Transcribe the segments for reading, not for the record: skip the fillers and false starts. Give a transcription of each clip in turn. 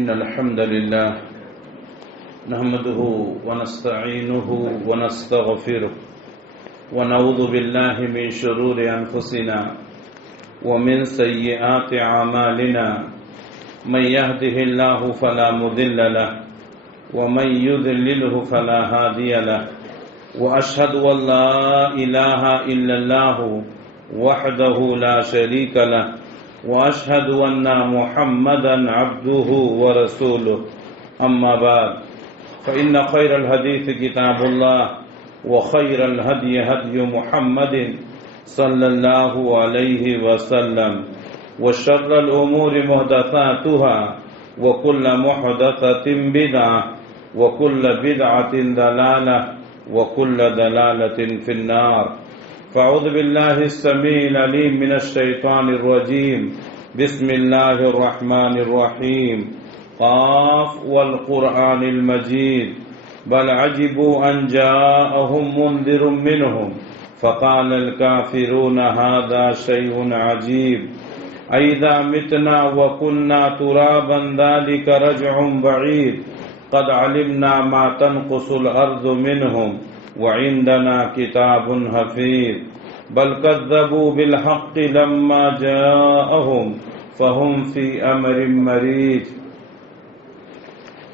إن الحمد لله نحمده ونستعينه ونستغفره ونعوذ بالله من شرور أنفسنا ومن سيئات أعمالنا من يهده الله فلا مضل له ومن يضلله فلا هادي له وأشهد أن لا إله إلا الله وحده لا شريك له وأشهد أن محمدا عبده ورسوله أما بعد فإن خير الحديث كتاب الله وخير الهدي هدي محمد صلى الله عليه وسلم وشر الأمور محدثاتها وكل محدثة بدعة وكل بدعة ضلالة وكل ضلالة في النار. فأعوذ بالله السميع العليم من الشيطان الرجيم. بسم الله الرحمن الرحيم. قاف والقرآن المجيد بل عجبوا أن جاءهم منذر منهم فقال الكافرون هذا شيء عجيب أئذا متنا وكنا ترابا ذلك رجع بعيد قد علمنا ما تنقص الأرض منهم وعندنا كتاب حفيظ بل كذبوا بالحق لما جاءهم فهم في أمر مريج.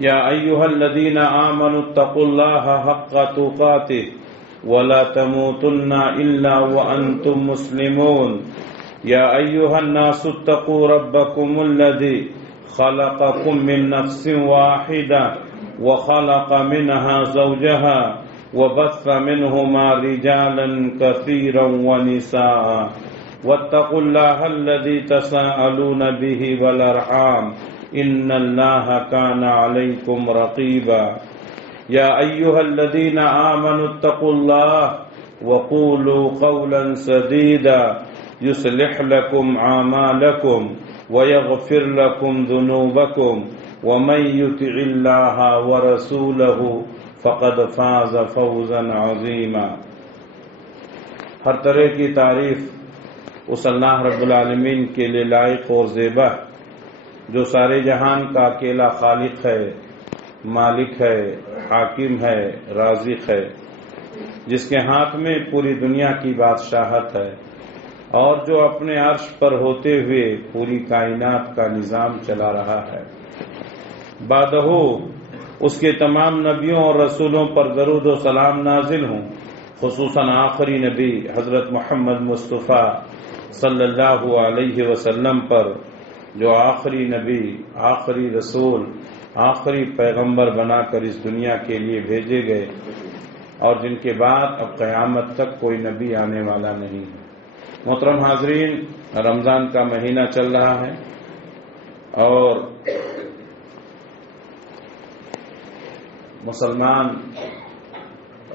يا أيها الذين آمنوا اتقوا الله حق تقاته ولا تموتن إلا وأنتم مسلمون. يا أيها الناس اتقوا ربكم الذي خلقكم من نفس واحدة وخلق منها زوجها وبث منهما رجالا كثيرا ونساء واتقوا الله الذي تساءلون به والأرحام إن الله كان عليكم رقيبا. يا أيها الذين آمنوا اتقوا الله وقولوا قولا سديدا يصلح لكم أعمالكم ويغفر لكم ذنوبكم ومن يطع الله ورسوله فقد فاز فوزا عظیما. ہر طرح کی تعریف اس اللہ رب العالمین کے لیے لائق اور زیبا جو سارے جہان کا اکیلا خالق ہے، مالک ہے، حاکم ہے، رازق ہے، جس کے ہاتھ میں پوری دنیا کی بادشاہت ہے اور جو اپنے عرش پر ہوتے ہوئے پوری کائنات کا نظام چلا رہا ہے. بعدہ اس کے تمام نبیوں اور رسولوں پر درود و سلام نازل ہوں، خصوصاً آخری نبی حضرت محمد مصطفیٰ صلی اللہ علیہ وسلم پر جو آخری نبی، آخری رسول، آخری پیغمبر بنا کر اس دنیا کے لیے بھیجے گئے اور جن کے بعد اب قیامت تک کوئی نبی آنے والا نہیں ہے. محترم حاضرین، رمضان کا مہینہ چل رہا ہے اور مسلمان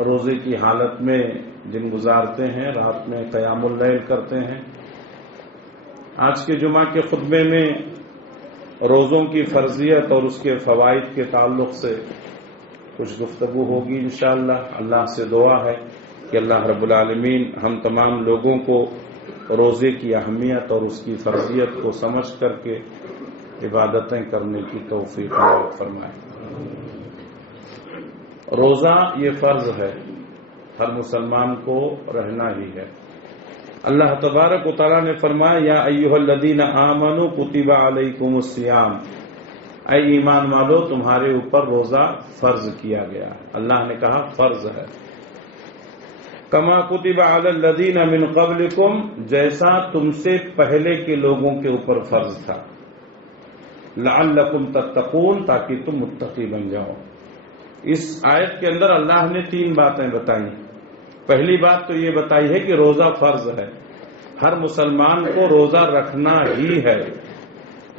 روزے کی حالت میں دن گزارتے ہیں، رات میں قیام اللیل کرتے ہیں. آج کے جمعہ کے خطبے میں روزوں کی فرضیت اور اس کے فوائد کے تعلق سے کچھ گفتگو ہوگی انشاءاللہ. اللہ سے دعا ہے کہ اللہ رب العالمین ہم تمام لوگوں کو روزے کی اہمیت اور اس کی فرضیت کو سمجھ کر کے عبادتیں کرنے کی توفیق فرمائے. روزہ یہ فرض ہے، ہر مسلمان کو رہنا ہی ہے. اللہ تبارک و تعالیٰ نے فرمایا یا ایھا الذین آمنوا کتب علیکم الصیام، اے ایمان والو تمہارے اوپر روزہ فرض کیا گیا. اللہ نے کہا فرض ہے. کما کتب علی الذین من قبلکم، جیسا تم سے پہلے کے لوگوں کے اوپر فرض تھا. لعلکم تتقون، تاکہ تم متقی بن جاؤ. اس آیت کے اندر اللہ نے 3 باتیں بتائیں. پہلی بات تو یہ بتائی ہے کہ روزہ فرض ہے، ہر مسلمان کو روزہ رکھنا ہی ہے.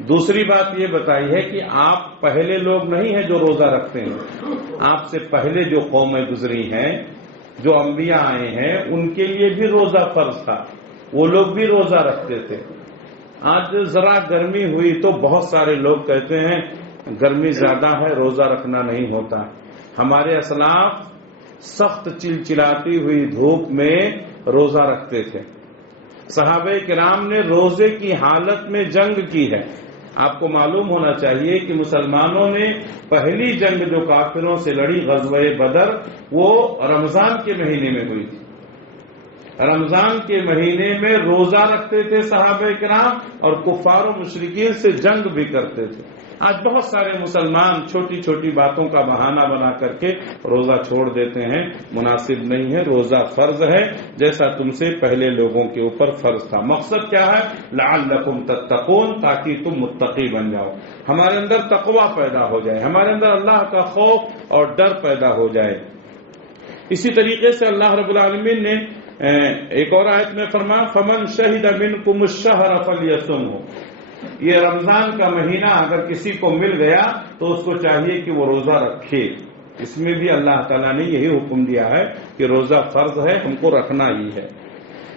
دوسری بات یہ بتائی ہے کہ آپ پہلے لوگ نہیں ہیں جو روزہ رکھتے ہیں، آپ سے پہلے جو قومیں گزری ہیں، جو انبیاء آئے ہیں، ان کے لیے بھی روزہ فرض تھا، وہ لوگ بھی روزہ رکھتے تھے. آج ذرا گرمی ہوئی تو بہت سارے لوگ کہتے ہیں گرمی زیادہ ہے، روزہ رکھنا نہیں ہوتا. ہمارے اسلاف سخت چلچلاتی ہوئی دھوپ میں روزہ رکھتے تھے. صحابہ کرام نے روزے کی حالت میں جنگ کی ہے. آپ کو معلوم ہونا چاہیے کہ مسلمانوں نے پہلی جنگ جو کافروں سے لڑی غزوہ بدر وہ رمضان کے مہینے میں ہوئی تھی. رمضان کے مہینے میں روزہ رکھتے تھے صحابہ کرام اور کفار و مشرکین سے جنگ بھی کرتے تھے. آج بہت سارے مسلمان چھوٹی چھوٹی باتوں کا بہانہ بنا کر کے روزہ چھوڑ دیتے ہیں. مناسب نہیں ہے. روزہ فرض ہے جیسا تم سے پہلے لوگوں کے اوپر فرض تھا. مقصد کیا ہے؟ لعلکم تتقون، تاکہ تم متقی بن جاؤ، ہمارے اندر تقوی پیدا ہو جائے، ہمارے اندر اللہ کا خوف اور ڈر پیدا ہو جائے. اسی طریقے سے اللہ رب العالمین نے ایک اور آیت میں فرمایا فمن شہد منکم الشہر فلیصمہ. یہ رمضان کا مہینہ اگر کسی کو مل گیا تو اس کو چاہیے کہ وہ روزہ رکھے. اس میں بھی اللہ تعالیٰ نے یہی حکم دیا ہے کہ روزہ فرض ہے، ہم کو رکھنا ہی ہے.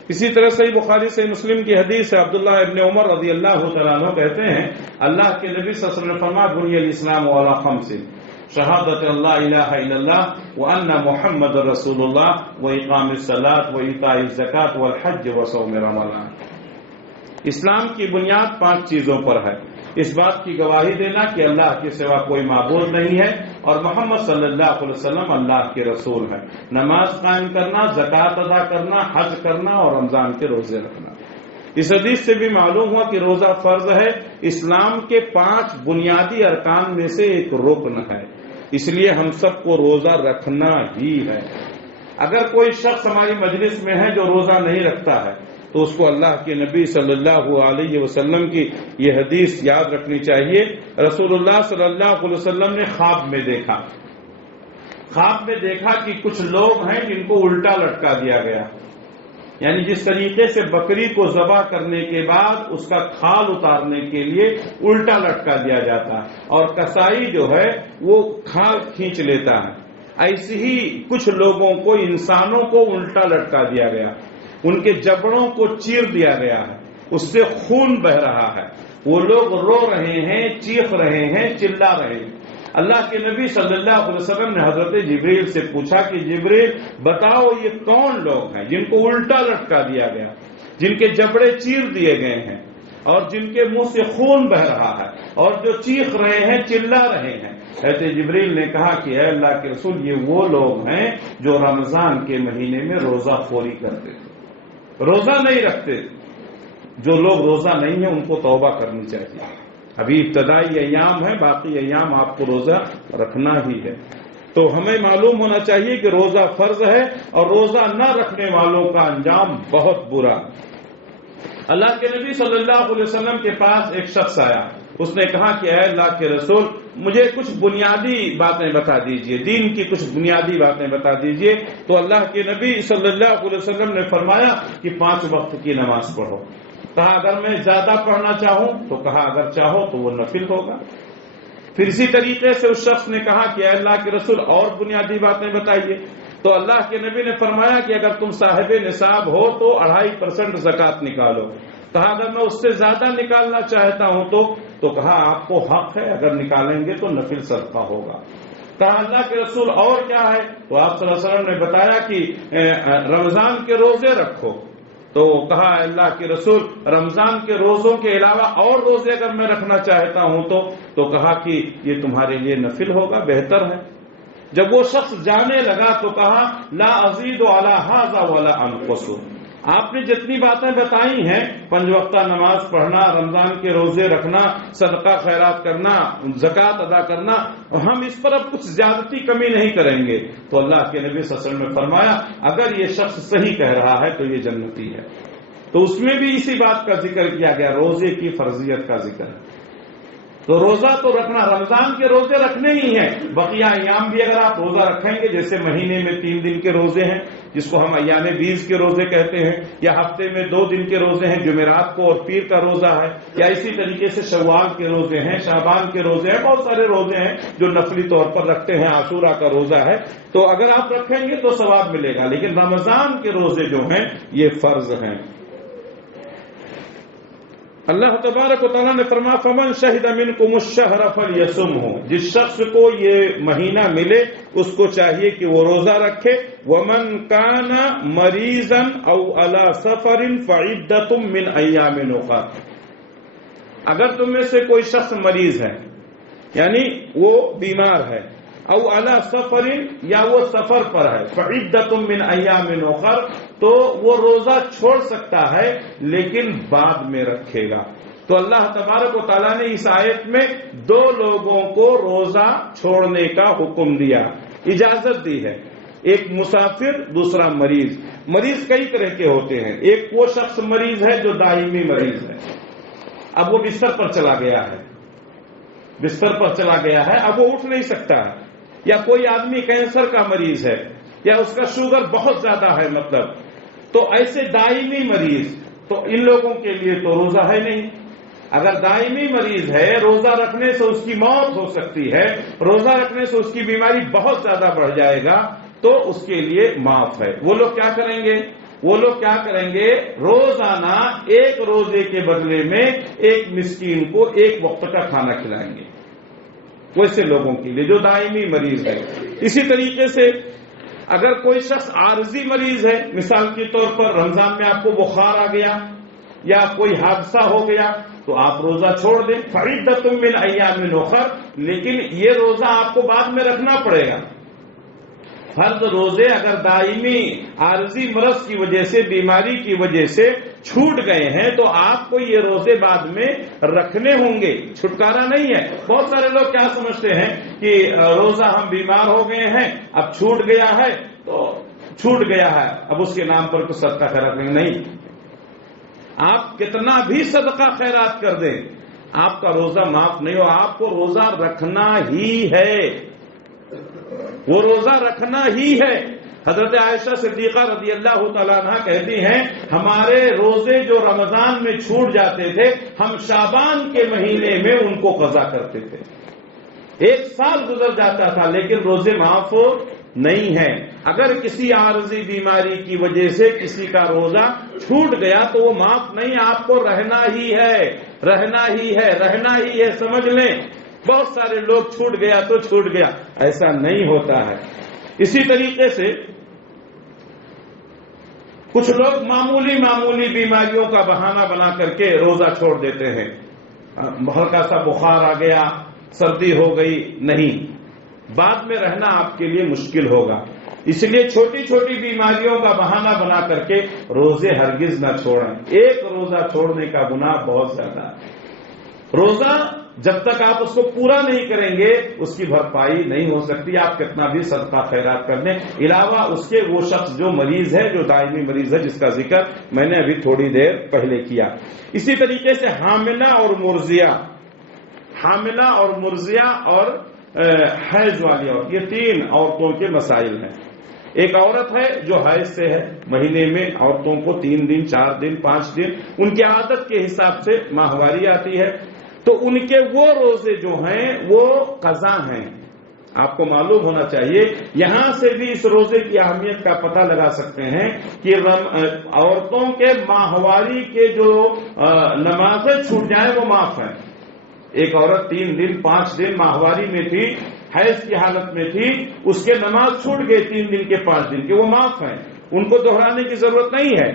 اسی طرح صحیح بخاری سے مسلم کی حدیث ہے، عبداللہ ابن عمر رضی اللہ تعالیٰ عنہ کہتے ہیں اللہ کے نبی صلی اللہ علیہ وسلم نے فرمایا بنی الاسلام علی خمس، شہادت اللہ الہ الا اللہ وان محمد رسول اللہ واقام الصلاۃ وایتاء الزکوٰۃ والحج وصوم رمضان. اسلام کی بنیاد 5 چیزوں پر ہے. اس بات کی گواہی دینا کہ اللہ کے سوا کوئی معبود نہیں ہے اور محمد صلی اللہ علیہ وسلم اللہ کے رسول ہیں. نماز قائم کرنا، زکوٰۃ ادا کرنا، حج کرنا اور رمضان کے روزے رکھنا. اس حدیث سے بھی معلوم ہوا کہ روزہ فرض ہے. اسلام کے 5 بنیادی ارکان میں سے ایک رکن ہے، اس لیے ہم سب کو روزہ رکھنا ہی ہے. اگر کوئی شخص ہماری مجلس میں ہے جو روزہ نہیں رکھتا ہے تو اس کو اللہ کے نبی صلی اللہ علیہ وسلم کی یہ حدیث یاد رکھنی چاہیے. رسول اللہ صلی اللہ علیہ وسلم نے خواب میں دیکھا کہ کچھ لوگ ہیں جن کو الٹا لٹکا دیا گیا، یعنی جس طریقے سے بکری کو ذبح کرنے کے بعد اس کا کھال اتارنے کے لیے الٹا لٹکا دیا جاتا ہے اور کسائی جو ہے وہ کھال کھینچ لیتا ہے، ایسے ہی کچھ لوگوں کو، انسانوں کو الٹا لٹکا دیا گیا، ان کے جبڑوں کو چیر دیا گیا ہے، اس سے خون بہ رہا ہے، وہ لوگ رو رہے ہیں، چیخ رہے ہیں، چلا رہے ہیں. اللہ کے نبی صلی اللہ علیہ وسلم نے حضرت جبریل سے پوچھا کہ جبریل بتاؤ یہ کون لوگ ہیں جن کو الٹا لٹکا دیا گیا، جن کے جبڑے چیر دیے گئے ہیں اور جن کے منہ سے خون بہ رہا ہے اور جو چیخ رہے ہیں، چلا رہے ہیں. حضرت جبریل نے کہا کہ اے اللہ کے رسول یہ وہ لوگ ہیں جو رمضان کے مہینے میں روزہ خوری کرتے تھے، روزہ نہیں رکھتے. جو لوگ روزہ نہیں ہیں ان کو توبہ کرنی چاہیے. ابھی ابتدائی ایام ہے، باقی ایام آپ کو روزہ رکھنا ہی ہے. تو ہمیں معلوم ہونا چاہیے کہ روزہ فرض ہے اور روزہ نہ رکھنے والوں کا انجام بہت برا. اللہ کے نبی صلی اللہ علیہ وسلم کے پاس ایک شخص آیا، اس نے کہا کہ اے اللہ کے رسول مجھے کچھ بنیادی باتیں بتا دیجئے، دین کی کچھ بنیادی باتیں بتا دیجئے. تو اللہ کے نبی صلی اللہ علیہ وسلم نے فرمایا کہ 5 وقت کی نماز پڑھو. کہا اگر میں زیادہ پڑھنا چاہوں تو کہا اگر چاہو تو وہ نفل ہوگا. پھر اسی طریقے سے اس شخص نے کہا کہ اے اللہ کے رسول اور بنیادی باتیں بتائیے. تو اللہ کے نبی نے فرمایا کہ اگر تم صاحب نصاب ہو تو 2.5% زکوٰۃ نکالو. کہا اگر میں اس سے زیادہ نکالنا چاہتا ہوں تو کہا آپ کو حق ہے، اگر نکالیں گے تو نفل صدقہ ہوگا. کہا اللہ کے رسول اور کیا ہے؟ تو آپ صلی اللہ علیہ وسلم نے بتایا کہ رمضان کے روزے رکھو. تو کہا اللہ کے رسول رمضان کے روزوں کے علاوہ اور روزے اگر میں رکھنا چاہتا ہوں تو کہا کہ یہ تمہارے لیے نفل ہوگا، بہتر ہے. جب وہ شخص جانے لگا تو کہا لا ازید علی ھذا ولا انقص. آپ نے جتنی باتیں بتائی ہیں، 5 وقتہ نماز پڑھنا، رمضان کے روزے رکھنا، صدقہ خیرات کرنا، زکوٰۃ ادا کرنا، ہم اس پر اب کچھ زیادتی کمی نہیں کریں گے. تو اللہ کے نبی صلی اللہ علیہ وسلم نے فرمایا اگر یہ شخص صحیح کہہ رہا ہے تو یہ جنتی ہے. تو اس میں بھی اسی بات کا ذکر کیا گیا، روزے کی فرضیت کا ذکر ہے. تو روزہ تو رکھنا، رمضان کے روزے رکھنے ہی ہیں. بقیہ ایام بھی اگر آپ روزہ رکھیں گے، جیسے مہینے میں 3 دن کے روزے ہیں جس کو ہم ایام بیز کے روزے کہتے ہیں، یا ہفتے میں 2 دن کے روزے ہیں، جمعرات کو اور پیر کا روزہ ہے، یا اسی طریقے سے شوال کے روزے ہیں، شعبان کے روزے ہیں، بہت سارے روزے ہیں جو نفلی طور پر رکھتے ہیں. عاشورہ کا روزہ ہے. تو اگر آپ رکھیں گے تو ثواب ملے گا، لیکن رمضان کے روزے جو ہیں یہ فرض ہیں. اللہ تبارک و تعالیٰ نے فرمایا فمن شہد منکم الشہر فلیصمہ. جس شخص کو یہ مہینہ ملے اس کو چاہیے کہ وہ روزہ رکھے. ومن کان مریضا او علی سفر فعدۃ من ایام اخر. اگر تم میں سے کوئی شخص مریض ہے یعنی وہ بیمار ہے، او علی سفر یا وہ سفر پر ہے، فعدۃ من ایام اخر تو وہ روزہ چھوڑ سکتا ہے لیکن بعد میں رکھے گا۔ تو اللہ تبارک و تعالیٰ نے اس آیت میں دو لوگوں کو روزہ چھوڑنے کا حکم دیا، اجازت دی ہے، ایک مسافر، دوسرا مریض۔ مریض کئی طرح کے ہوتے ہیں، ایک وہ شخص مریض ہے جو دائمی مریض ہے، اب وہ بستر پر چلا گیا ہے، بستر پر چلا گیا ہے، اب وہ اٹھ نہیں سکتا ہے، یا کوئی آدمی کینسر کا مریض ہے یا اس کا شوگر بہت زیادہ ہے، مطلب تو ایسے دائمی مریض، تو ان لوگوں کے لیے تو روزہ ہے نہیں۔ اگر دائمی مریض ہے، روزہ رکھنے سے اس کی موت ہو سکتی ہے، روزہ رکھنے سے اس کی بیماری بہت زیادہ بڑھ جائے گا، تو اس کے لیے معاف ہے۔ وہ لوگ کیا کریں گے؟ وہ لوگ کیا کریں گے؟ روزانہ ایک روزے کے بدلے میں ایک مسکین کو ایک وقت کا کھانا کھلائیں گے، ویسے لوگوں کے لیے جو دائمی مریض ہے۔ اسی طریقے سے اگر کوئی شخص عارضی مریض ہے، مثال کے طور پر رمضان میں آپ کو بخار آ گیا یا کوئی حادثہ ہو گیا تو آپ روزہ چھوڑ دیں، فعدۃ من ایام اخر، لیکن یہ روزہ آپ کو بعد میں رکھنا پڑے گا۔ فرض روزے اگر دائمی عارضی مرض کی وجہ سے، بیماری کی وجہ سے چھوٹ گئے ہیں تو آپ کو یہ روزے بعد میں رکھنے ہوں گے، چھٹکارا نہیں ہے۔ بہت سارے لوگ کیا سمجھتے ہیں کہ روزہ ہم بیمار ہو گئے ہیں، اب چھوٹ گیا ہے تو چھوٹ گیا ہے، اب اس کے نام پر کچھ صدقہ خیرات نہیں۔ آپ کتنا بھی صدقہ خیرات کر دیں، آپ کا روزہ معاف نہیں ہو، آپ کو روزہ رکھنا ہی ہے، وہ روزہ رکھنا ہی ہے۔ حضرت عائشہ صدیقہ رضی اللہ تعالیٰ عنہ کہتی ہیں ہمارے روزے جو رمضان میں چھوٹ جاتے تھے ہم شعبان کے مہینے میں ان کو قضا کرتے تھے، ایک سال گزر جاتا تھا لیکن روزے معاف نہیں ہیں۔ اگر کسی عارضی بیماری کی وجہ سے کسی کا روزہ چھوٹ گیا تو وہ معاف نہیں، آپ کو رہنا ہی ہے، رہنا ہی ہے، رہنا ہی ہے، سمجھ لیں۔ بہت سارے لوگ چھوٹ گیا تو چھوٹ گیا، ایسا نہیں ہوتا ہے۔ اسی طریقے سے کچھ لوگ معمولی بیماریوں کا بہانہ بنا کر کے روزہ چھوڑ دیتے ہیں، ہلکا سا بخار آ گیا، سردی ہو گئی، نہیں، بعد میں رہنا آپ کے لیے مشکل ہوگا۔ اس لیے چھوٹی چھوٹی بیماریوں کا بہانہ بنا کر کے روزے ہرگز نہ چھوڑیں، ایک روزہ چھوڑنے کا گناہ بہت زیادہ ہے۔ روزہ جب تک آپ اس کو پورا نہیں کریں گے اس کی بھرپائی نہیں ہو سکتی، آپ کتنا بھی صدقہ خیرات کر دیں۔ علاوہ اس کے وہ شخص جو مریض ہے، جو دائمی مریض ہے، جس کا ذکر میں نے ابھی تھوڑی دیر پہلے کیا۔ اسی طریقے سے حاملہ اور مرضیہ اور حیض والی عورت، یہ تین عورتوں کے مسائل ہیں۔ ایک عورت ہے جو حیض سے ہے، مہینے میں عورتوں کو 3 دن 4 دن 5 دن ان کی عادت کے حساب سے ماہواری آتی ہے، تو ان کے وہ روزے جو ہیں وہ قضا ہیں۔ آپ کو معلوم ہونا چاہیے، یہاں سے بھی اس روزے کی اہمیت کا پتہ لگا سکتے ہیں کہ عورتوں کے ماہواری کے جو نمازیں چھوٹ جائیں وہ معاف ہیں۔ ایک عورت 3 دن 5 دن ماہواری میں تھی، حیض کی حالت میں تھی، اس کے نماز چھوٹ گئے 3 دن کے 5 دن کے، وہ معاف ہیں، ان کو دہرانے کی ضرورت نہیں ہے۔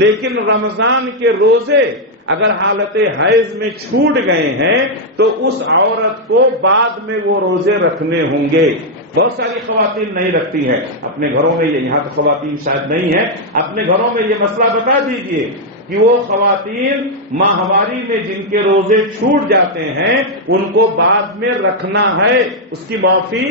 لیکن رمضان کے روزے اگر حالت حیض میں چھوٹ گئے ہیں تو اس عورت کو بعد میں وہ روزے رکھنے ہوں گے۔ بہت ساری خواتین نہیں رکھتی ہیں اپنے گھروں میں، یہاں تو خواتین شاید نہیں ہیں، اپنے گھروں میں یہ مسئلہ بتا دیجئے کہ وہ خواتین ماہواری میں جن کے روزے چھوٹ جاتے ہیں ان کو بعد میں رکھنا ہے، اس کی معافی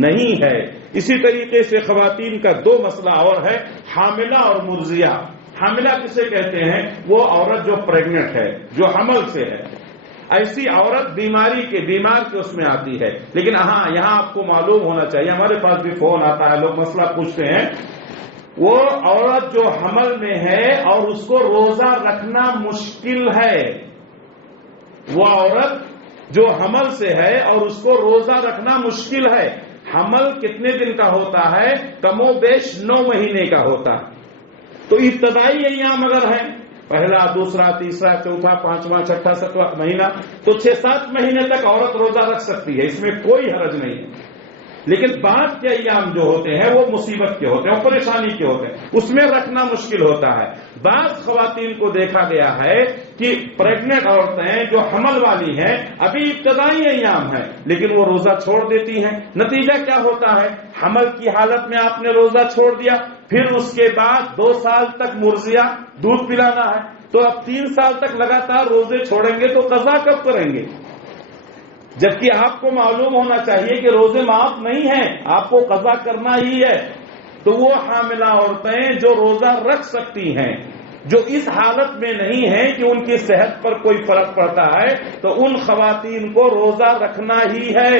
نہیں ہے۔ اسی طریقے سے خواتین کا 2 مسئلہ اور ہے، حاملہ اور مرضیہ۔ حاملہ کسے کہتے ہیں؟ وہ عورت جو پریگننٹ ہے، جو حمل سے ہے، ایسی عورت بیمار کے اس میں آتی ہے۔ لیکن ہاں یہاں آپ کو معلوم ہونا چاہیے، ہمارے پاس بھی فون آتا ہے، لوگ مسئلہ پوچھتے ہیں، وہ عورت جو حمل میں ہے اور اس کو روزہ رکھنا مشکل ہے، وہ عورت جو حمل سے ہے اور اس کو روزہ رکھنا مشکل ہے۔ حمل کتنے دن کا ہوتا ہے؟ کم و بیش 9 مہینے کا ہوتا ہے۔ تو ابتدائی ایام اگر ہیں، پہلا، دوسرا، تیسرا، چوتھا، 5واں، 6واں، 7واں مہینہ، تو 6-7 مہینے تک عورت روزہ رکھ سکتی ہے، اس میں کوئی حرج نہیں ہے۔ لیکن بعد کے ایام جو ہوتے ہیں وہ مصیبت کے ہوتے ہیں، وہ پریشانی کے ہوتے ہیں، اس میں رکھنا مشکل ہوتا ہے۔ بعض خواتین کو دیکھا گیا ہے کہ پریگننٹ عورتیں جو حمل والی ہیں، ابھی ابتدائی ایام ہیں لیکن وہ روزہ چھوڑ دیتی ہیں۔ نتیجہ کیا ہوتا ہے؟ حمل کی حالت میں آپ نے روزہ چھوڑ دیا، پھر اس کے بعد 2 سال تک مرضیہ دودھ پلانا ہے، تو اب 3 سال تک لگاتار روزے چھوڑیں گے تو قضا کب کریں گے؟ جبکہ آپ کو معلوم ہونا چاہیے کہ روزے معاف نہیں ہیں، آپ کو قضا کرنا ہی ہے۔ تو وہ حاملہ عورتیں جو روزہ رکھ سکتی ہیں، جو اس حالت میں نہیں ہیں کہ ان کی صحت پر کوئی فرق پڑتا ہے، تو ان خواتین کو روزہ رکھنا ہی ہے۔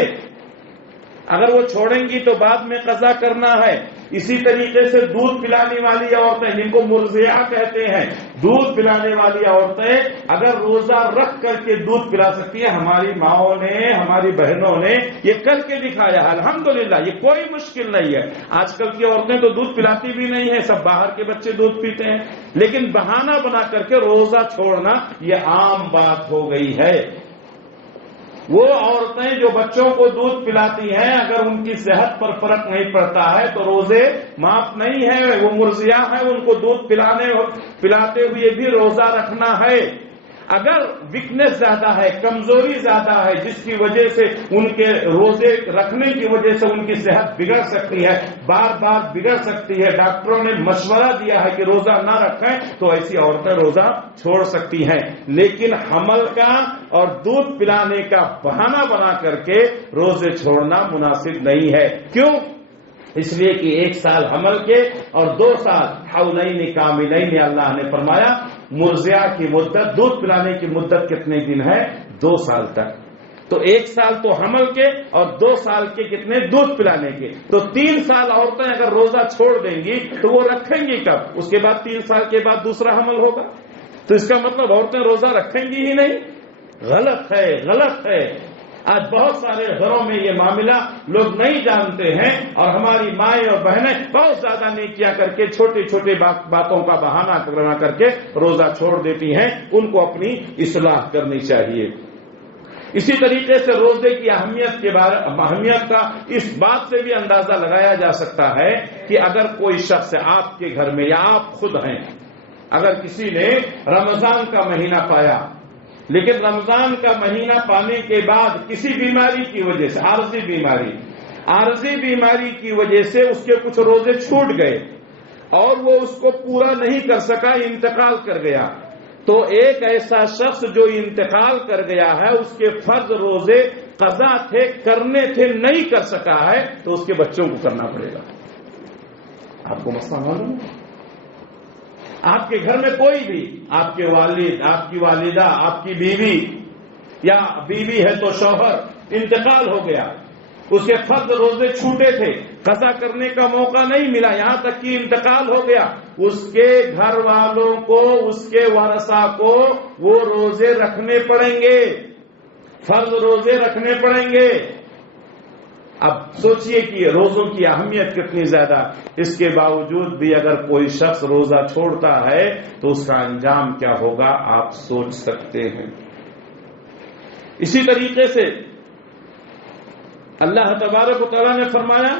اگر وہ چھوڑیں گی تو بعد میں قضا کرنا ہے۔ اسی طریقے سے دودھ پلانے والی عورتیں، جن کو مرضعہ کہتے ہیں، دودھ پلانے والی عورتیں اگر روزہ رکھ کر کے دودھ پلا سکتی ہیں، ہماری ماؤں نے، ہماری بہنوں نے یہ کر کے دکھایا، الحمدللہ، یہ کوئی مشکل نہیں ہے۔ آج کل کی عورتیں تو دودھ پلاتی بھی نہیں ہیں، سب باہر کے بچے دودھ پیتے ہیں، لیکن بہانہ بنا کر کے روزہ چھوڑنا یہ عام بات ہو گئی ہے۔ وہ عورتیں جو بچوں کو دودھ پلاتی ہیں، اگر ان کی صحت پر فرق نہیں پڑتا ہے تو روزے معاف نہیں ہے، وہ مرضیہ ہے، ان کو دودھ پلاتے ہوئے بھی روزہ رکھنا ہے۔ اگر ویکنس زیادہ ہے، کمزوری زیادہ ہے، جس کی وجہ سے ان کے روزے رکھنے کی وجہ سے ان کی صحت بگڑ سکتی ہے، بار بار بگڑ سکتی ہے، ڈاکٹروں نے مشورہ دیا ہے کہ روزہ نہ رکھیں، تو ایسی عورتیں روزہ چھوڑ سکتی ہیں۔ لیکن حمل کا اور دودھ پلانے کا بہانہ بنا کر کے روزے چھوڑنا مناسب نہیں ہے۔ کیوں؟ اس لیے کہ 1 سال حمل کے اور 2 سال حولین کاملین، اللہ نے فرمایا مرضعہ کی مدت، دودھ پلانے کی مدت کتنے دن ہے؟ 2 سال تک۔ تو 1 سال تو حمل کے اور 2 سال کے کتنے؟ دودھ پلانے کے۔ تو 3 سال عورتیں اگر روزہ چھوڑ دیں گی تو وہ رکھیں گی کب؟ اس کے بعد 3 سال کے بعد دوسرا حمل ہوگا، تو اس کا مطلب عورتیں روزہ رکھیں گی ہی نہیں۔ غلط ہے، غلط ہے۔ آج بہت سارے گھروں میں یہ معاملہ لوگ نہیں جانتے ہیں، اور ہماری مائیں اور بہنیں بہت زیادہ نیکیاں کر کے چھوٹی چھوٹی باتوں کا بہانہ بنا کر کے روزہ چھوڑ دیتی ہیں۔ ان کو اپنی اصلاح کرنی چاہیے۔ اسی طریقے سے روزے کی اہمیت کا اس بات سے بھی اندازہ لگایا جا سکتا ہے کہ اگر کوئی شخص آپ کے گھر میں یا آپ خود ہیں، اگر کسی نے رمضان کا مہینہ پایا، لیکن رمضان کا مہینہ پانے کے بعد کسی بیماری کی وجہ سے، عارضی بیماری کی وجہ سے اس کے کچھ روزے چھوٹ گئے اور وہ اس کو پورا نہیں کر سکا، انتقال کر گیا، تو ایک ایسا شخص جو انتقال کر گیا ہے، اس کے فرض روزے قضا تھے، کرنے تھے، نہیں کر سکا ہے، تو اس کے بچوں کو کرنا پڑے گا۔ آپ کو مسئلہ معلوم ہے؟ آپ کے گھر میں کوئی بھی، آپ کے والد، آپ کی والدہ، آپ کی بیوی، یا بیوی ہے تو شوہر، انتقال ہو گیا، اس کے فرض روزے چھوٹے تھے، قضا کرنے کا موقع نہیں ملا، یہاں تک کہ انتقال ہو گیا، اس کے گھر والوں کو، اس کے ورثاء کو وہ روزے رکھنے پڑیں گے، فرض روزے رکھنے پڑیں گے۔ اب سوچئے کہ روزوں کی اہمیت کتنی زیادہ، اس کے باوجود بھی اگر کوئی شخص روزہ چھوڑتا ہے تو اس کا انجام کیا ہوگا آپ سوچ سکتے ہیں۔ اسی طریقے سے اللہ تبارک و تعالیٰ نے فرمایا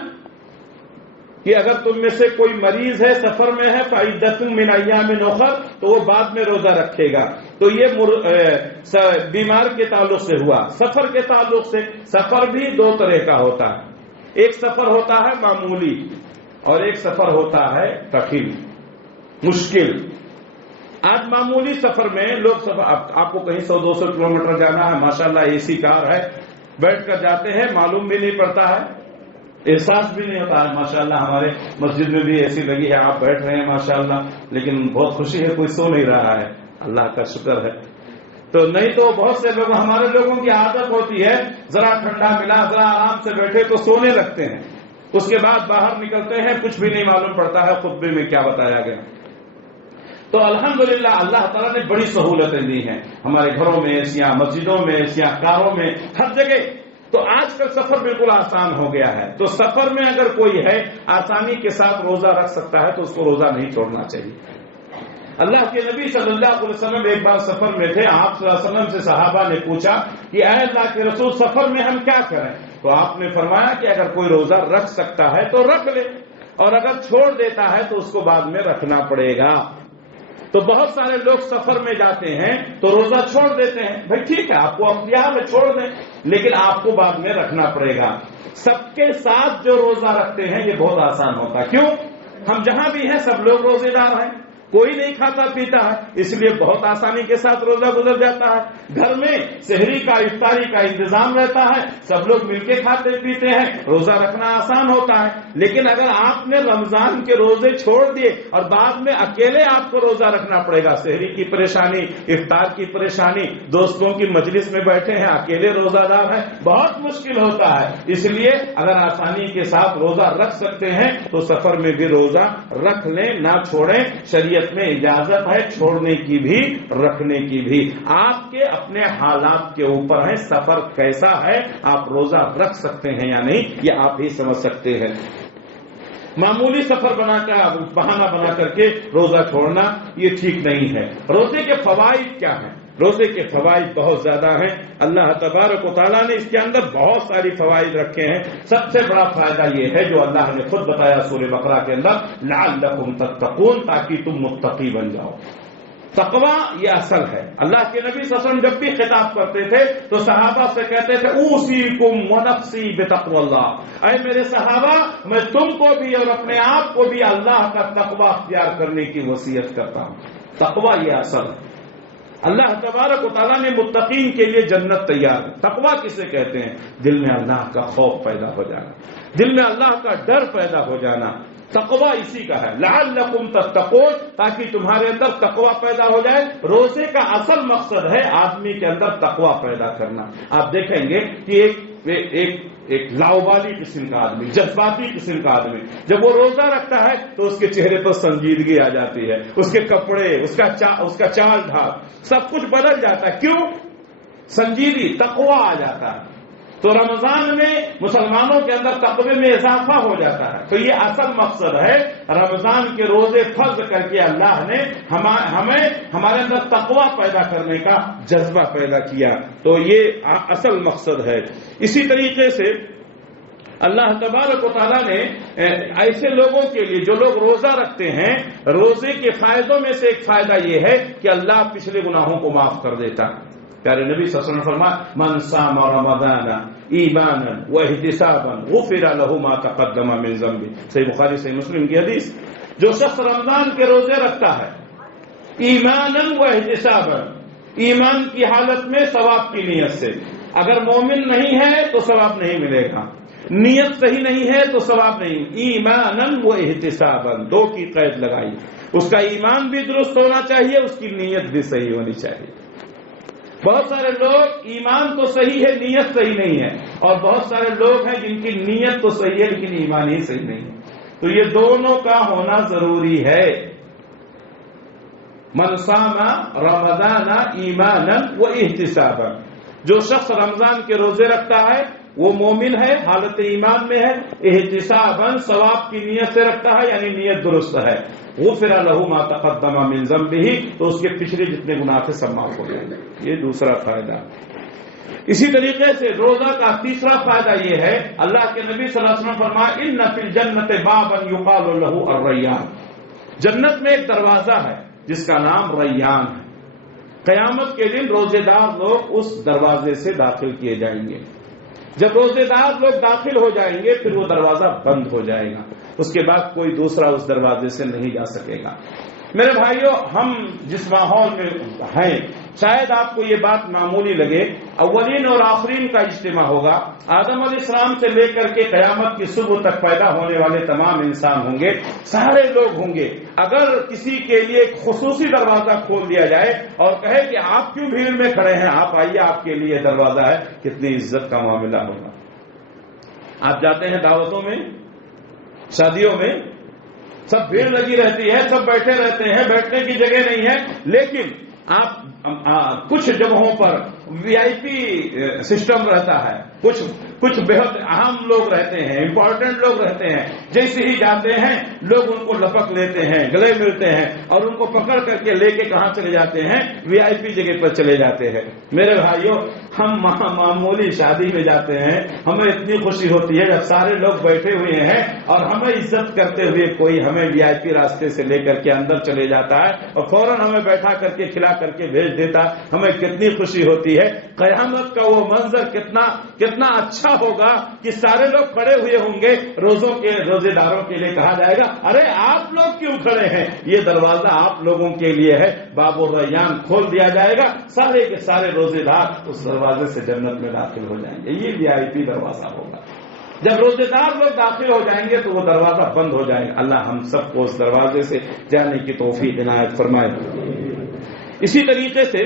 کہ اگر تم میں سے کوئی مریض ہے، سفر میں ہے، فعدۃ من ایام اخر، تو وہ بعد میں روزہ رکھے گا۔ تو یہ بیمار کے تعلق سے ہوا۔ سفر کے تعلق سے، سفر بھی 2 طرح کا ہوتا ہے، ایک سفر ہوتا ہے معمولی اور ایک سفر ہوتا ہے تقیل، مشکل۔ آج معمولی سفر میں لوگ آپ کو کہیں 100-200 کلومیٹر جانا ہے، ماشاءاللہ اے سی کار ہے، بیٹھ کر جاتے ہیں، معلوم بھی نہیں پڑتا ہے، احساس بھی نہیں ہوتا ہے۔ ماشاءاللہ ہمارے مسجد میں بھی ایسی لگی ہے، آپ بیٹھ رہے ہیں ماشاءاللہ، لیکن بہت خوشی ہے، کوئی سو نہیں رہا ہے، اللہ کا شکر ہے۔ تو نہیں تو بہت سے لوگ، ہمارے لوگوں کی عادت ہوتی ہے، ذرا ٹھنڈا ملا، ذرا آرام سے بیٹھے تو سونے لگتے ہیں، اس کے بعد باہر نکلتے ہیں، کچھ بھی نہیں معلوم پڑتا ہے خطبے میں کیا بتایا گیا۔ تو الحمدللہ اللہ تعالیٰ نے بڑی سہولتیں دی ہیں ہمارے گھروں میں، ایسیاں مسجدوں میں، ایسیاں کاروں میں، ہر جگہ۔ تو آج کل سفر بالکل آسان ہو گیا ہے، تو سفر میں اگر کوئی ہے آسانی کے ساتھ روزہ رکھ سکتا ہے تو اس کو روزہ نہیں چھوڑنا چاہیے۔ اللہ کے نبی صلی اللہ علیہ وسلم ایک بار سفر میں تھے، آپ صلی اللہ علیہ وسلم سے صحابہ نے پوچھا کہ اے اللہ کے رسول، سفر میں ہم کیا کریں؟ تو آپ نے فرمایا کہ اگر کوئی روزہ رکھ سکتا ہے تو رکھ لے، اور اگر چھوڑ دیتا ہے تو اس کو بعد میں رکھنا پڑے گا۔ تو بہت سارے لوگ سفر میں جاتے ہیں تو روزہ چھوڑ دیتے ہیں، بھائی ٹھیک ہے آپ کو اختیار ہے چھوڑ دیں، لیکن آپ کو بعد میں رکھنا پڑے گا۔ سب کے ساتھ جو روزہ رکھتے ہیں یہ بہت آسان ہوتا ہے، کیوں؟ ہم جہاں بھی ہیں سب لوگ روزے دار ہیں، کوئی نہیں کھاتا پیتا ہے، اس لیے بہت آسانی کے ساتھ روزہ گزر جاتا ہے۔ گھر میں سحری کا افطاری کا انتظام رہتا ہے، سب لوگ مل کے کھاتے پیتے ہیں، روزہ رکھنا آسان ہوتا ہے۔ لیکن اگر آپ نے رمضان کے روزے چھوڑ دیے اور بعد میں اکیلے آپ کو روزہ رکھنا پڑے گا، سحری کی پریشانی، افطار کی پریشانی، دوستوں کی مجلس میں بیٹھے ہیں اکیلے روزہ دار ہیں، بہت مشکل ہوتا ہے۔ اس لیے اگر آسانی کے ساتھ روزہ رکھ سکتے ہیں تو سفر میں بھی روزہ رکھ لیں، نہ چھوڑیں۔ شریعت میں اجازت ہے چھوڑنے کی بھی رکھنے کی بھی، آپ کے اپنے حالات کے اوپر ہے، سفر کیسا ہے، آپ روزہ رکھ سکتے ہیں یا نہیں یہ آپ ہی سمجھ سکتے ہیں۔ معمولی سفر بہانہ بنا کر کے روزہ چھوڑنا یہ ٹھیک نہیں ہے۔ روزے کے فوائد کیا ہیں؟ روزے کے فوائد بہت زیادہ ہیں، اللہ تبارک و تعالیٰ نے اس کے اندر بہت ساری فوائد رکھے ہیں۔ سب سے بڑا فائدہ یہ ہے جو اللہ نے خود بتایا سورہ بقرہ کے اندر، لعلکم تتقون، تاکہ تم متقی بن جاؤ۔ تقوی یہ اصل ہے۔ اللہ کے نبی صلی اللہ علیہ وسلم جب بھی خطاب کرتے تھے تو صحابہ سے کہتے تھے اوصیکم ونفسی بتقوی اللہ، اے میرے صحابہ میں تم کو بھی اور اپنے آپ کو بھی اللہ کا تقوی اختیار کرنے کی وصیت کرتا ہوں۔ تقوی یہ اصل ہے۔ اللہ تبارک و تعالیٰ نے متقین کے لیے جنت تیار ہے۔ تقوی کسے کہتے ہیں؟ دل میں اللہ کا خوف پیدا ہو جانا، دل میں اللہ کا ڈر پیدا ہو جانا، تقوی اسی کا ہے، لعلکم تتقون، تاکہ تمہارے اندر تقوی پیدا ہو جائے۔ روزے کا اصل مقصد ہے آدمی کے اندر تقوی پیدا کرنا۔ آپ دیکھیں گے کہ ایک لاؤبالی قسم کا آدمی، جذباتی قسم کا آدمی جب وہ روزہ رکھتا ہے تو اس کے چہرے پر سنجیدگی آ جاتی ہے، اس کے کپڑے، اس کا چال ڈھال سب کچھ بدل جاتا ہے۔ کیوں؟ سنجیدگی، تقوی آ جاتا ہے۔ تو رمضان میں مسلمانوں کے اندر تقوی میں اضافہ ہو جاتا ہے۔ تو یہ اصل مقصد ہے، رمضان کے روزے فرض کر کے اللہ نے ہمیں ہمارے اندر تقوی پیدا کرنے کا جذبہ پیدا کیا، تو یہ اصل مقصد ہے۔ اسی طریقے سے اللہ تبارک و تعالیٰ نے ایسے لوگوں کے لیے جو لوگ روزہ رکھتے ہیں، روزے کے فائدوں میں سے ایک فائدہ یہ ہے کہ اللہ پچھلے گناہوں کو معاف کر دیتا ہے۔ پیارے نبی صلی اللہ علیہ وسلم نے فرمایا من صام رمضان ایمانا واحتسابا غفر له ما تقدم من ذنبه، صحیح بخاری صحیح مسلم کی حدیث۔ جو شخص رمضان کے روزے رکھتا ہے ایمانا واحتسابا، ایمان کی حالت میں ثواب کی نیت سے، اگر مومن نہیں ہے تو ثواب نہیں ملے گا، نیت صحیح نہیں ہے تو ثواب نہیں، ایمانا واحتسابا، دو کی قید لگائی، اس کا ایمان بھی درست ہونا چاہیے، اس کی نیت بھی صحیح ہونی چاہیے۔ بہت سارے لوگ ایمان تو صحیح ہے نیت صحیح نہیں ہے، اور بہت سارے لوگ ہیں جن کی نیت تو صحیح ہے لیکن ایمان ہی صحیح نہیں ہے، تو یہ دونوں کا ہونا ضروری ہے۔ من صام رمضان ایمانا واحتسابا، جو شخص رمضان کے روزے رکھتا ہے وہ مومن ہے، حالت ایمان میں ہے، احتسابا ثواب کی نیت سے رکھتا ہے، یعنی نیت درست ہے، غفر له ما تقدم من ذنبه، تو اس کے پچھلے جتنے گناہ تھے سب معاف ہو جائیں گے۔ یہ دوسرا فائدہ۔ اسی طریقے سے روزہ کا تیسرا فائدہ یہ ہے، اللہ کے نبی صلی اللہ علیہ وسلم فرمایا ان فی الجنت بابا یقال له الریان، جنت میں ایک دروازہ ہے جس کا نام ریان ہے، قیامت کے دن روزے دار لوگ اس دروازے سے داخل کیے جائیں گے۔ جب روزے دار لوگ داخل ہو جائیں گے پھر وہ دروازہ بند ہو جائے گا، اس کے بعد کوئی دوسرا اس دروازے سے نہیں جا سکے گا۔ میرے بھائیوں، ہم جس ماحول میں ہیں شاید آپ کو یہ بات معمولی لگے، اولین اور آخرین کا اجتماع ہوگا، آدم علیہ السلام سے لے کر کے قیامت کی صبح تک پیدا ہونے والے تمام انسان ہوں گے، سارے لوگ ہوں گے۔ اگر کسی کے لیے ایک خصوصی دروازہ کھول دیا جائے اور کہے کہ آپ کیوں بھیڑ میں کھڑے ہیں، آپ آئیے آپ کے لیے دروازہ ہے، کتنی عزت کا معاملہ ہوگا۔ آپ جاتے ہیں دعوتوں میں، شادیوں میں، سب بھیڑ لگی رہتی ہے، سب بیٹھے رہتے ہیں، بیٹھنے کی جگہ نہیں ہے، لیکن آپ کچھ جگہوں پر VIP سسٹم رہتا ہے، کچھ بہت اہم لوگ رہتے ہیں، امپورٹنٹ لوگ رہتے ہیں، جیسے ہی جاتے ہیں لوگ ان کو لپک لیتے ہیں، گلے ملتے ہیں اور ان کو پکڑ کر کے لے کے کہاں چلے جاتے ہیں؟ VIP جگہ پر چلے جاتے ہیں۔ میرے بھائیوں، ہم معمولی شادی میں جاتے ہیں، ہمیں اتنی خوشی ہوتی ہے جب سارے لوگ بیٹھے ہوئے ہیں اور ہمیں عزت کرتے ہوئے کوئی ہمیں VIP راستے سے لے کر کے اندر چلے جاتا ہے اور فوراً ہمیں بیٹھا کر کے کھلا کر کے بھیج دیتا، ہمیں کتنی خوشی ہوتی ہے۔ قیامت کا وہ منظر کتنا اچھا ہوگا کہ سارے لوگ کھڑے ہوئے ہوں گے، روزے داروں کے لیے کہا جائے گا ارے آپ لوگ کیوں کھڑے ہیں؟ یہ دروازہ آپ لوگوں کے لیے ہے۔ باب الریان کھول دیا جائے گا، سارے کے سارے روزے دار اس دروازے سے جنت میں داخل ہو جائیں گے۔ یہ VIP دروازہ ہوگا۔ جب روزے دار لوگ داخل ہو جائیں گے تو وہ دروازہ بند ہو جائے گا۔ اللہ ہم سب کو اس دروازے سے جانے کی توفیق عنایت فرمائے۔ اسی طریقے سے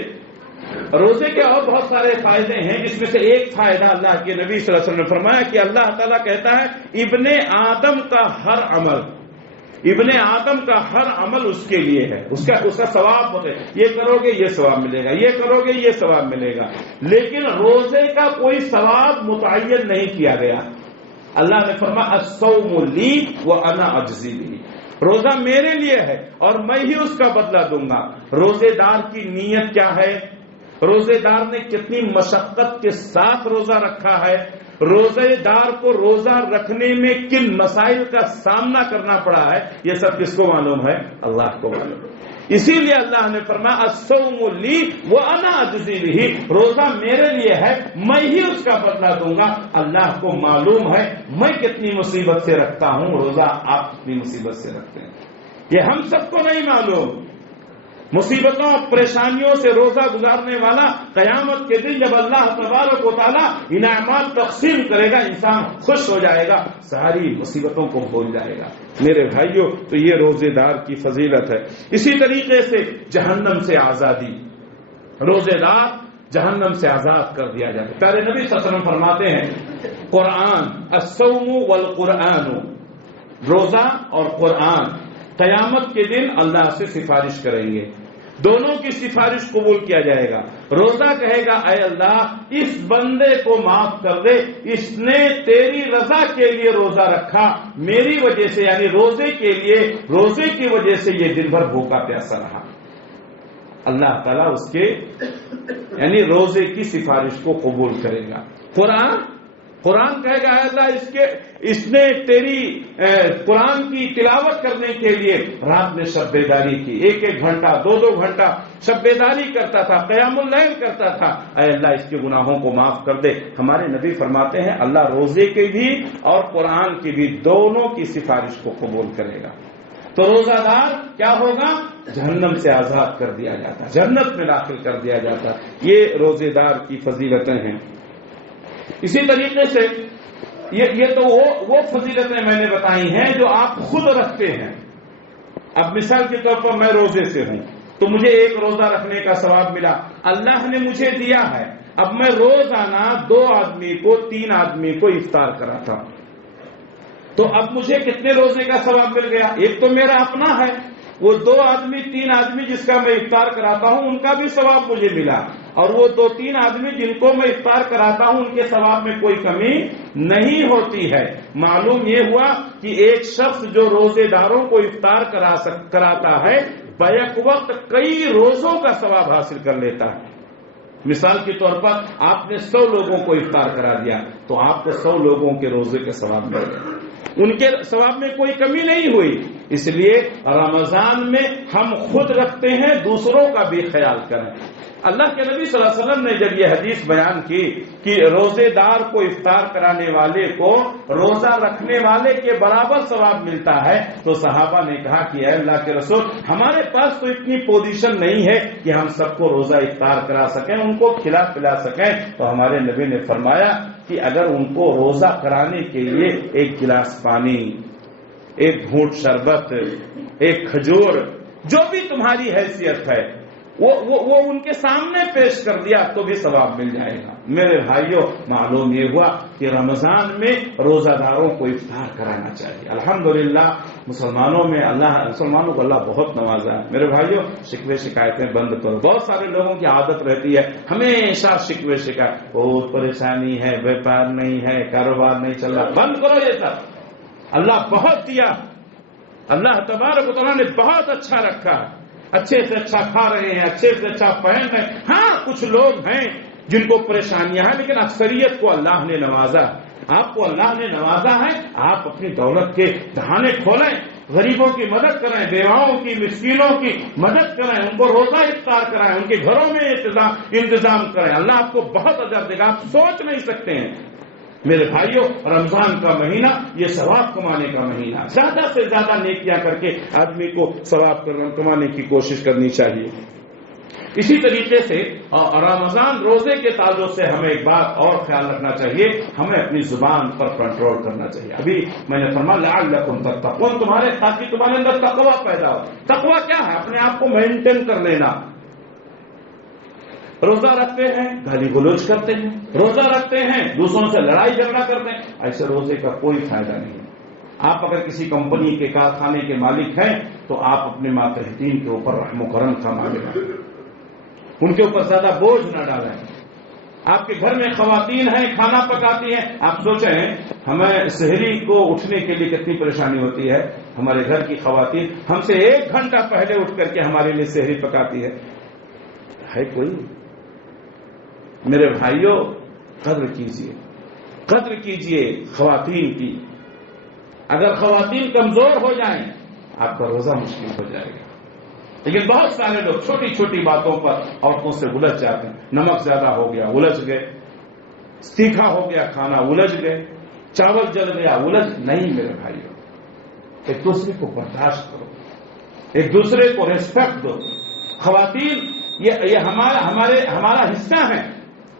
روزے کے اور بہت سارے فائدے ہیں، جس میں سے ایک فائدہ اللہ کے نبی صلی اللہ علیہ وسلم نے فرمایا کہ اللہ تعالیٰ کہتا ہے ابن آدم کا ہر عمل اس کے لیے ہے، اس کا ثواب ہوتا ہے، یہ کرو گے یہ ثواب ملے گا، یہ کرو گے یہ ثواب ملے گا۔ لیکن روزے کا کوئی ثواب متعین نہیں کیا گیا۔ اللہ نے فرمایا الصوم لی وانا اجزی بہ، روزہ میرے لیے ہے اور میں ہی اس کا بدلہ دوں گا۔ روزے دار کی نیت کیا ہے؟ روزے دار نے کتنی مشقت کے ساتھ روزہ رکھا ہے؟ روزے دار کو روزہ رکھنے میں کن مسائل کا سامنا کرنا پڑا ہے؟ یہ سب کس کو معلوم ہے؟ اللہ کو معلوم ہے۔ اسی لیے اللہ نے فرمایا الصوم لی وانا اجزی بہ، روزہ میرے لیے ہے، میں ہی اس کا بدلہ دوں گا۔ اللہ کو معلوم ہے میں کتنی مصیبت سے رکھتا ہوں روزہ، آپ کتنی مصیبت سے رکھتے ہیں، یہ ہم سب کو نہیں معلوم۔ مصیبتوں پریشانیوں سے روزہ گزارنے والا قیامت کے دن جب اللہ تبارک و تعالیٰ انعامات تقسیم کرے گا، انسان خوش ہو جائے گا، ساری مصیبتوں کو بھول جائے گا۔ میرے بھائیوں، تو یہ روزے دار کی فضیلت ہے۔ اسی طریقے سے جہنم سے آزادی، روزے دار جہنم سے آزاد کر دیا جاتا ہے۔ پیارے نبی صلی اللہ علیہ وسلم فرماتے ہیں قرآن الصوم والقرآن، روزہ اور قرآن قیامت کے دن اللہ سے سفارش کریں گے، دونوں کی سفارش قبول کیا جائے گا۔ روزہ کہے گا اے اللہ اس بندے کو معاف کر دے، اس نے تیری رضا کے لیے روزہ رکھا، میری وجہ سے یعنی روزے کے لیے، روزے کی وجہ سے یہ دن بھر بھوکا پیاسا رہا۔ اللہ تعالیٰ اس کے یعنی روزے کی سفارش کو قبول کرے گا۔ قرآن کہے گا اے اللہ اس نے تیری قرآن کی تلاوت کرنے کے لیے رات میں شب بیداری کی، 1 گھنٹہ 2 گھنٹہ شب بیداری کرتا تھا، قیام اللیل کرتا تھا، اے اللہ اس کے گناہوں کو معاف کر دے۔ ہمارے نبی فرماتے ہیں اللہ روزے کے بھی اور قرآن کی بھی دونوں کی سفارش کو قبول کرے گا۔ تو روزہ دار کیا ہوگا؟ جہنم سے آزاد کر دیا جاتا، جنت میں داخل کر دیا جاتا۔ یہ روزے دار کی فضیلتیں ہیں۔ اسی طریقے سے یہ تو وہ فضیلتیں میں نے بتائی ہیں جو آپ خود رکھتے ہیں۔ اب مثال کے طور پر میں روزے سے ہوں تو مجھے 1 روزہ رکھنے کا ثواب ملا، اللہ نے مجھے دیا ہے۔ اب میں روزانہ 2 آدمی کو 3 آدمی کو افطار کراتا ہوں، تو اب مجھے کتنے روزے کا ثواب مل گیا؟ ایک تو میرا اپنا ہے، وہ 2 آدمی 3 آدمی جس کا میں افطار کراتا ہوں ان کا بھی ثواب مجھے ملا، اور وہ 2-3 آدمی جن کو میں افطار کراتا ہوں ان کے ثواب میں کوئی کمی نہیں ہوتی ہے۔ معلوم یہ ہوا کہ ایک شخص جو روزے داروں کو افطار کراتا ہے بیک وقت کئی روزوں کا ثواب حاصل کر لیتا ہے۔ مثال کے طور پر آپ نے 100 لوگوں کو افطار کرا دیا تو آپ کو 100 لوگوں کے روزے کا ثواب مل گیا، ان کے ثواب میں کوئی کمی نہیں ہوئی۔ اس لیے رمضان میں ہم خود رکھتے ہیں، دوسروں کا بھی خیال کریں۔ اللہ کے نبی صلی اللہ علیہ وسلم نے جب یہ حدیث بیان کی کہ روزے دار کو افطار کرانے والے کو روزہ رکھنے والے کے برابر ثواب ملتا ہے تو صحابہ نے کہا کہ اے اللہ کے رسول ہمارے پاس تو اتنی پوزیشن نہیں ہے کہ ہم سب کو روزہ افطار کرا سکیں، ان کو کھلا پلا سکیں۔ تو ہمارے نبی نے فرمایا کہ اگر ان کو روزہ کرانے کے لیے 1 گلاس پانی، 1 گھونٹ شربت، 1 کھجور، جو بھی تمہاری حیثیت ہے، وہ ان کے سامنے پیش کر دیا تو بھی ثواب مل جائے گا۔ میرے بھائیوں، معلوم یہ ہوا کہ رمضان میں روزہ داروں کو افطار کرانا چاہیے۔ الحمدللہ مسلمانوں کو اللہ بہت نوازا ہے۔ میرے بھائیوں، شکوے شکایتیں بند کرو۔ بہت سارے لوگوں کی عادت رہتی ہے ہمیشہ شکوے شکایت، بہت پریشانی ہے، ویپار نہیں ہے، کاروبار نہیں چل رہا۔ بند کرو یہ سب۔ اللہ بہت دیا، اللہ تبارک و تعالیٰ نے بہت اچھا رکھا ہے، اچھے سے اچھا کھا رہے ہیں، اچھے سے اچھا پہن رہے ہیں۔ ہاں کچھ لوگ ہیں جن کو پریشانیاں ہیں، لیکن اکثریت کو اللہ نے نوازا۔ آپ کو اللہ نے نوازا ہے، آپ اپنی دولت کے دہانے کھولیں، غریبوں کی مدد کریں، بیواؤں کی، مسکینوں کی مدد کریں، ان کو روزہ افطار کرائیں، ان کے گھروں میں انتظام کریں۔ اللہ آپ کو بہت اجر دے گا، آپ سوچ نہیں سکتے ہیں۔ میرے بھائیوں، رمضان کا مہینہ یہ ثواب کمانے کا مہینہ، زیادہ سے زیادہ نیکیاں کر کے آدمی کو ثواب کمانے کی کوشش کرنی چاہیے۔ اسی طریقے سے رمضان روزے کے تعلق سے ہمیں ایک بات اور خیال رکھنا چاہیے، ہمیں اپنی زبان پر کنٹرول کرنا چاہیے۔ ابھی میں نے فرمایا لعلکم تتقون، تاکہ تمہارے اندر تقویٰ پیدا ہو۔ تقویٰ کیا ہے؟ اپنے آپ کو مینٹین کر لینا۔ روزہ رکھتے ہیں گالی گلوچ کرتے ہیں، روزہ رکھتے ہیں دوسروں سے لڑائی جھگڑا کرتے ہیں، ایسے روزے کا کوئی فائدہ نہیں۔ آپ اگر کسی کمپنی کے کارخانے کے مالک ہیں تو آپ اپنے ماتحتین کے اوپر رحم و کرم کا معاملہ، ان کے اوپر زیادہ بوجھ نہ ڈالیں۔ آپ کے گھر میں خواتین ہیں، کھانا پکاتی ہیں، آپ سوچیں ہمیں سحری کو اٹھنے کے لیے کتنی پریشانی ہوتی ہے۔ ہمارے گھر کی خواتین ہم سے 1 گھنٹہ پہلے اٹھ کر کے ہمارے لیے سحری پکاتی ہے کوئی؟ میرے بھائیوں، قدر کیجئے خواتین کی۔ اگر خواتین کمزور ہو جائیں آپ کا روزہ مشکل ہو جائے گا۔ لیکن بہت سارے لوگ چھوٹی چھوٹی باتوں پر عورتوں سے الجھ جاتے ہیں۔ نمک زیادہ ہو گیا الجھ گئے، تیکھا ہو گیا کھانا الجھ گئے، چاول جل گیا الجھ نہیں۔ میرے بھائیوں، ایک دوسرے کو برداشت کرو، ایک دوسرے کو ریسپیکٹ دو۔ خواتین یہ ہمارا حصہ ہے،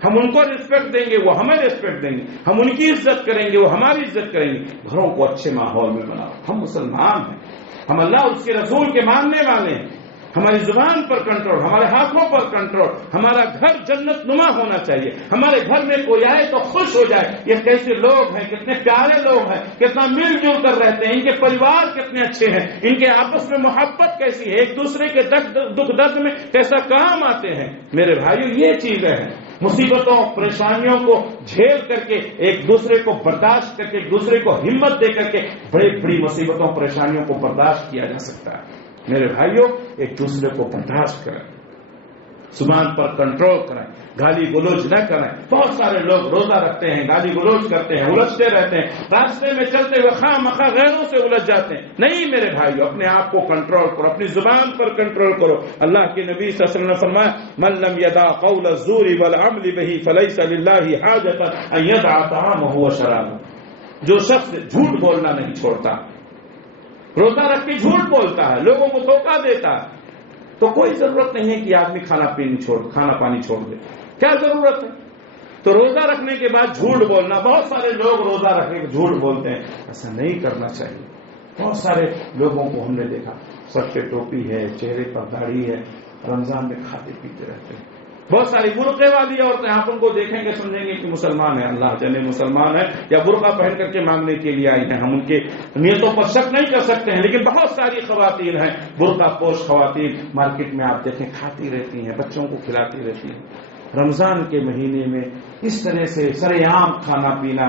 ہم ان کو ریسپیکٹ دیں گے، وہ ہمیں ریسپیکٹ دیں گے، ہم ان کی عزت کریں گے، وہ ہماری عزت کریں گے۔ گھروں کو اچھے ماحول میں بناؤ۔ ہم مسلمان ہیں، ہم اللہ اور اس کے رسول کے ماننے والے ہیں۔ ہماری زبان پر کنٹرول، ہمارے ہاتھوں پر کنٹرول۔ ہمارا گھر جنت نما ہونا چاہیے۔ ہمارے گھر میں کوئی آئے تو خوش ہو جائے، یہ کیسے لوگ ہیں، کتنے پیارے لوگ ہیں، کتنا مل جل کر رہتے ہیں، ان کے پریوار کتنے اچھے ہیں، ان کے آپس میں محبت کیسی ہے، ایک دوسرے کے دکھ درد میں کیسا کام آتے ہیں۔ میرے بھائیو، یہ چیزیں ہیں۔ مصیبتوں پریشانیوں کو جھیل کر کے، ایک دوسرے کو برداشت کر کے، ایک دوسرے کو ہمت دے کر کے بڑی بڑی مصیبتوں پریشانیوں کو برداشت کیا جا سکتا ہے۔ میرے بھائیوں، ایک دوسرے کو برداشت کریں، زبان پر کنٹرول کریں، گالی گلوچ نہ کریں۔ بہت سارے لوگ روزہ رکھتے ہیں، گالی گلوچ کرتے ہیں، الجھتے رہتے ہیں، راستے میں چلتے ہوئے خواہ مخواہ غیروں سے الجھ جاتے ہیں۔ نہیں میرے بھائیو، اپنے آپ کو کنٹرول کرو، اپنی زبان پر کنٹرول کرو۔ اللہ کے نبی صلی اللہ علیہ وسلم نے فرمایا من لم يدع قول الزور والعمل به فليس لله حاجة ان يدع طعامه وشرابه۔ جو شخص جھوٹ بولنا نہیں چھوڑتا، روزہ رکھ کے جھوٹ بولتا ہے، لوگوں کو دھوکہ دیتا ہے، تو کوئی ضرورت نہیں ہے کہ آدمی کھانا پانی چھوڑ دے۔ کیا ضرورت ہے؟ تو روزہ رکھنے کے بعد جھوٹ بولنا، بہت سارے لوگ روزہ رکھنے کے جھوٹ بولتے ہیں، ایسا نہیں کرنا چاہیے۔ بہت سارے لوگوں کو ہم نے دیکھا سر پہ ٹوپی ہے، چہرے پر داڑھی ہے، رمضان میں کھاتے پیتے رہتے ہیں۔ بہت ساری برقعے والی عورتیں، آپ ان کو دیکھیں گے سمجھیں گے کہ مسلمان ہیں، اللہ جانے مسلمان ہیں یا برقع پہن کر کے مانگنے کے لیے آئی ہیں۔ ہم ان کے نیتوں پر شک نہیں کر سکتے ہیں، لیکن بہت ساری خواتین ہیں برقع پوش خواتین، مارکیٹ میں آپ دیکھیں کھاتی رہتی ہیں، بچوں کو کھلاتی رہتی ہیں۔ رمضان کے مہینے میں اس طرح سے سرے عام کھانا پینا،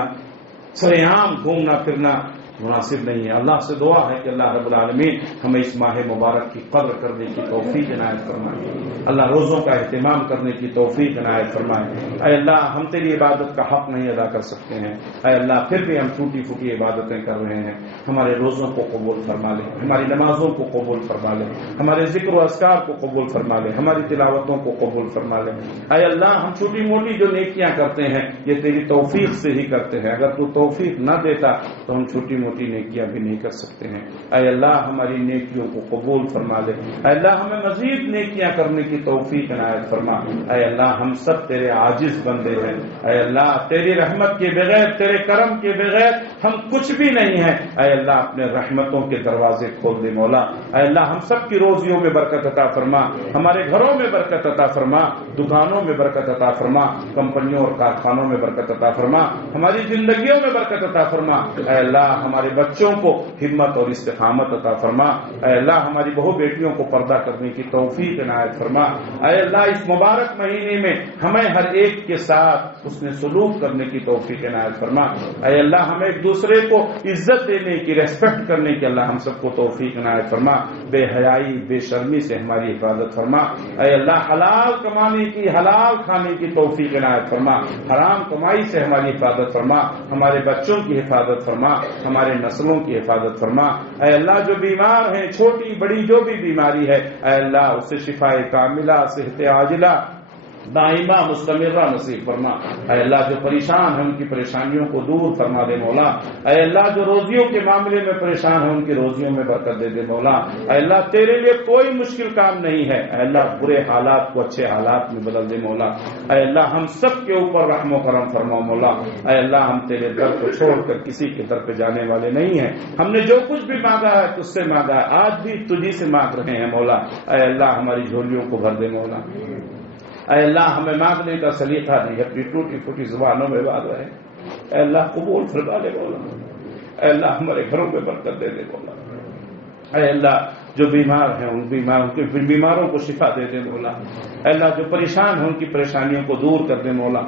سرے عام گھومنا پھرنا مناسب نہیں ہے۔ اللہ سے دعا ہے کہ اللہ رب العالمین ہمیں اس ماہ مبارک کی قدر کرنے کی توفیق عنایت فرمائے، اللہ روزوں کا اہتمام کرنے کی توفیق عنایت فرمائے۔ اے اللہ، ہم تیری عبادت کا حق نہیں ادا کر سکتے ہیں، اے اللہ پھر بھی ہم ٹوٹی پھوٹی عبادتیں کر رہے ہیں، ہمارے روزوں کو قبول فرما لے، ہماری نمازوں کو قبول فرما لے، ہمارے ذکر و اذکار کو قبول فرما لے، ہماری تلاوتوں کو قبول فرما لے۔ اے اللہ، ہم چھوٹی موٹی جو نیکیاں کرتے ہیں یہ تیری توفیق سے ہی کرتے ہیں، اگر تو توفیق نہ دیتا تو ہم چھوٹی موٹی موٹی نیکیاں بھی نہیں کر سکتے ہیں. اے اللہ ہماری نیکیوں کو قبول فرما دے. اے اللہ ہمیں مزید نیکیاں کرنے کی توفیق عنایت فرما. اے اللہ ہم سب تیرے عاجز بندے ہیں. اے اللہ تیری رحمت کے بغیر، تیرے کرم کے بغیر ہم کچھ بھی نہیں ہیں. اے اللہ اپنے رحمتوں کے دروازے کھول دے مولا. اے اللہ ہم سب کی روزیوں میں برکت عطا فرما، ہمارے گھروں میں برکت عطا فرما، دکانوں میں برکت عطا فرما، کمپنیوں اور کارخانوں میں برکت عطا فرما، ہماری زندگیوں میں برکت عطا فرما. اے اللہ ہمارے بچوں کو ہمت اور استقامت عطا فرما. اے اللہ ہماری بہو بیٹیوں کو پردہ کرنے کی توفیق عنایت فرما. اے اللہ اس مبارک مہینے میں ہمیں ہر ایک کے ساتھ اس نے سلوک کرنے کی توفیق عنایت فرما. اے اللہ ہمیں ایک دوسرے کو عزت دینے کی، ریسپیکٹ کرنے کی اللہ ہم سب کو توفیق عنایت فرما. بے حیائی، بے شرمی سے ہماری حفاظت فرما. اے اللہ حلال کمانے کی، حلال کھانے کی توفیق عنایت فرما. حرام کمائی سے ہماری حفاظت فرما. ہمارے بچوں کی حفاظت فرما، ہمارے نسلوں کی حفاظت فرما. اے اللہ جو بیمار ہیں، چھوٹی بڑی جو بھی بیماری ہے، اے اللہ اسے شفائے کاملہ، صحت عاجلہ دائمہ مستمرہ نصیب فرما. اے اللہ جو پریشان ہیں ان کی پریشانیوں کو دور فرما دے مولا. اے اللہ جو روزیوں کے معاملے میں پریشان ہیں ان کی روزیوں میں برکت دے دے مولا. اے اللہ تیرے لیے کوئی مشکل کام نہیں ہے. اے اللہ برے حالات کو اچھے حالات میں بدل دے مولا. اے اللہ ہم سب کے اوپر رحم و کرم فرما مولا. اے اللہ ہم تیرے در کو چھوڑ کر کسی کے در پہ جانے والے نہیں ہیں. ہم نے جو کچھ بھی مانگا ہے تجھ سے مانگا ہے، آج بھی تجھی سے مانگ رہے ہیں مولا. اے اللہ ہماری جھولیوں کو بھر دے مولا. اے اللہ ہمیں مانگنے کا سلیقہ نہیں، اپنی ٹوٹی پھوٹی زبانوں میں مانگ رہے ہیں. اے اللہ قبول فرما لے مولا. اے اللہ ہمارے گھروں میں برکت دے دے مولا. اے اللہ جو بیمار ہیں ان بیماروں کو شفا دے دے مولا. اے اللہ جو پریشان ہیں ان کی پریشانیوں کو دور کر دے مولا.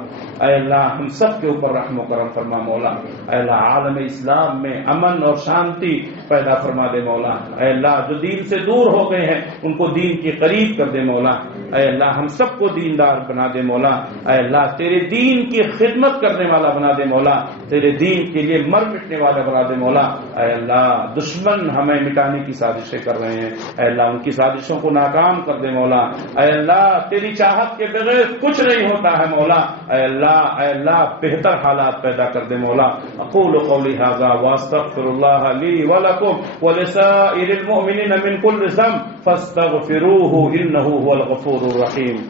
اے اللہ ہم سب کے اوپر رحم و کرم فرما مولا. اے اللہ عالم اسلام میں امن اور شانتی پیدا فرما دے مولا. اے اللہ جو دین سے دور ہو گئے ہیں ان کو دین کے قریب کر دے مولا. اے اللہ ہم سب کو دیندار بنا دے مولا. اے اللہ تیرے دین کی خدمت کرنے والا بنا دے مولا. تیرے دین کے لیے مر مٹنے والا بنا دے مولا. اے اللہ دشمن ہمیں مٹانے کی سازشیں کر رہے ہیں، اے اللہ ان کی سازشوں کو ناکام کر دے مولا. اے اللہ تیری چاہت کے بغیر کچھ نہیں ہوتا ہے مولا. اے اللہ بہتر حالات پیدا کر دے مولا. اقول قولی ھذا واستغفر اللہ لی ولکم ولسائر المؤمنین من کل ذنب فاستغفروہ انہ هو الغفور الرحیم.